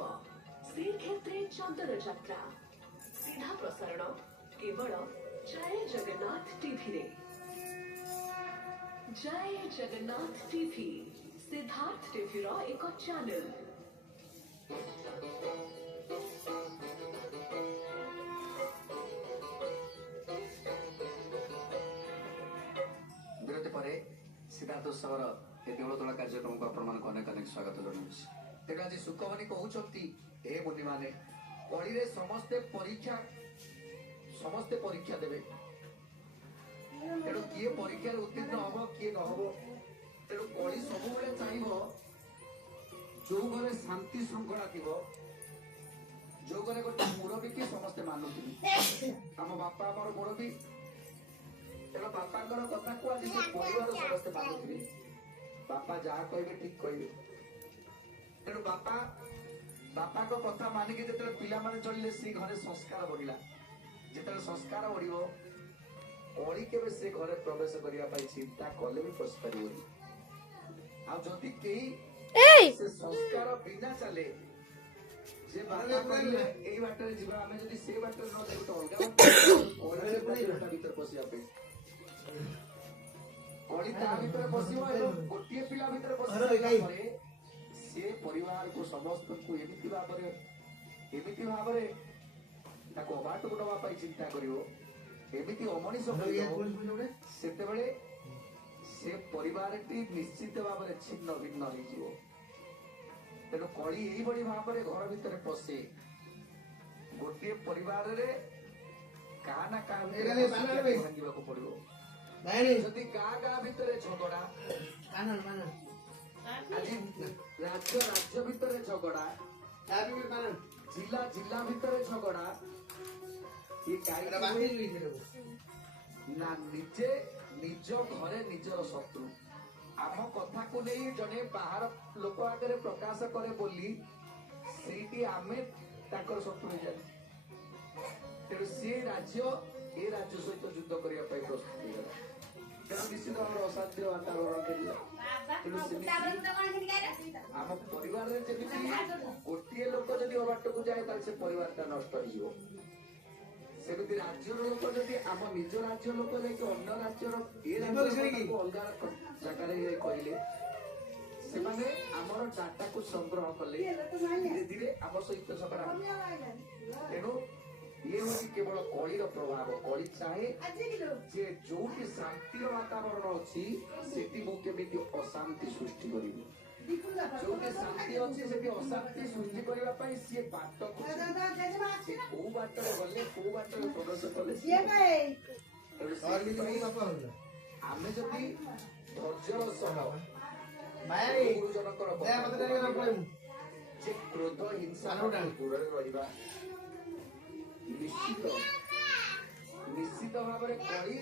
पर्व श्रीक्षेत्रे चंदन यात्रा सीधा प्रसारण केवल जय जगन्नाथ टीवी रे। जय जगन्नाथ टीवी सिद्धार्थ टीवी रो एक चैनल। विरति पर सिद्धार्थ उत्सवर ए देवतोला कार्यक्रम को आपण मानक अनेक अनेक स्वागत जनाऊँ। तेणु आज सुखमणि कहते हे मुनि माने कली रे समस्ते परीक्षा देवे। तेणु किए परीक्षा उत्तीर्ण हम किए न हम। तेणु कली सब चाहिए जो घरे शांति श्रृंखला थी जो घरे गोटे मुरबी की समस्ते मानुथि आम बापा आमर मुरबी। तेणु बापा कथा को आज परिवार समस्ते मानुथि बापा जहाँ कहे ठीक कहे। तेणु बापा को कथा मानिक जो पिला माने चलिए से घरे संस्कार बढ़ला जिते संस्कार बढ़ कली के से घरे प्रवेश करने चिंता कले भी पशि पार आदि कहीं से संस्कार बिना चले जे बापा कहले एई बाटरे जीवा आमे जदी से बाटरे न जाऊ तो अलगा भीतर पसिया पे कली ता भीतर पसिबो एवं गोटिए पिला भीतर पसिया परे से परिवार को समस्त को एमिति भाव रे ताको बाटो नवा पाई चिंता करिवो एमिति अमनिष सेते बेले से परिवार टी निश्चित भाव में छिन्न भिन्न हो। तेणु कली यही भाव में घर भीतर पशे गोटे परिवार रे क्या ना क्या भांगा पड़ो। जदि गाँ भितर झगड़ा आज राज्य भितर झगड़ा जिला भितर झगड़ा ना निजे निज घरे निजर शत्रु आम कथा को नहीं जने बाहर लोक आगे प्रकाश करे बोली से आमे ताकर शत्रु जाए। तेणु सी राज्य ए राज्य सहित युद्ध करने प्रस्तुत होगा। निश्चित भाव अशांति वातावरण आम परिवार गोटे लोक जब अबाट को जाए से परिवार नष्ट हो। सेमती राज्य लोक जदि आम निज राज्य लोक जाकि अन्य राज्यर अलगा जगह कहले से आमर डाटा को संग्रह कले धीरे धीरे आम सहित झगड़ा। तेणु ये हूँ केवल कलिर प्रभाव। कली चाहे जे जो शांतिर वातावरण अच्छी से मुझे अशांति सृष्टि करी जो शांति अच्छी से अशांति सृष्टि करने सी बाट कौ बाटर गले कौ बाटर प्रवेश कले आम जदि धैर्यर सह गुरुजन क्रोध हिंसा दूर रहा निश्चित भाव में कली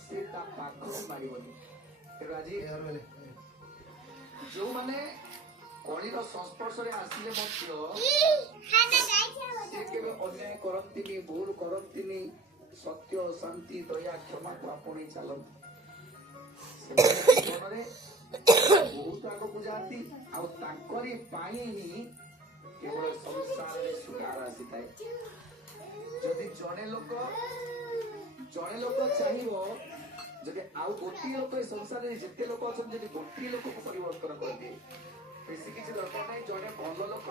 से पाख मारबनी। तेणु आज जो मैंने कलिर संस्पर्श आसिले अन्याय करती भूल करती सत्य शांति दया क्षमा को आपणे चलती मन बहुत आग को जाती आरी ही केवल संसार में सुधार आसी था। जदि जड़े लोक चाहिए जदि आउ गोटे लोक संसार में जिते लोक अच्छा गोटे लोक को परिवर्तन कर दिए बेसी किसी दरकार नहीं। जड़े भल लोक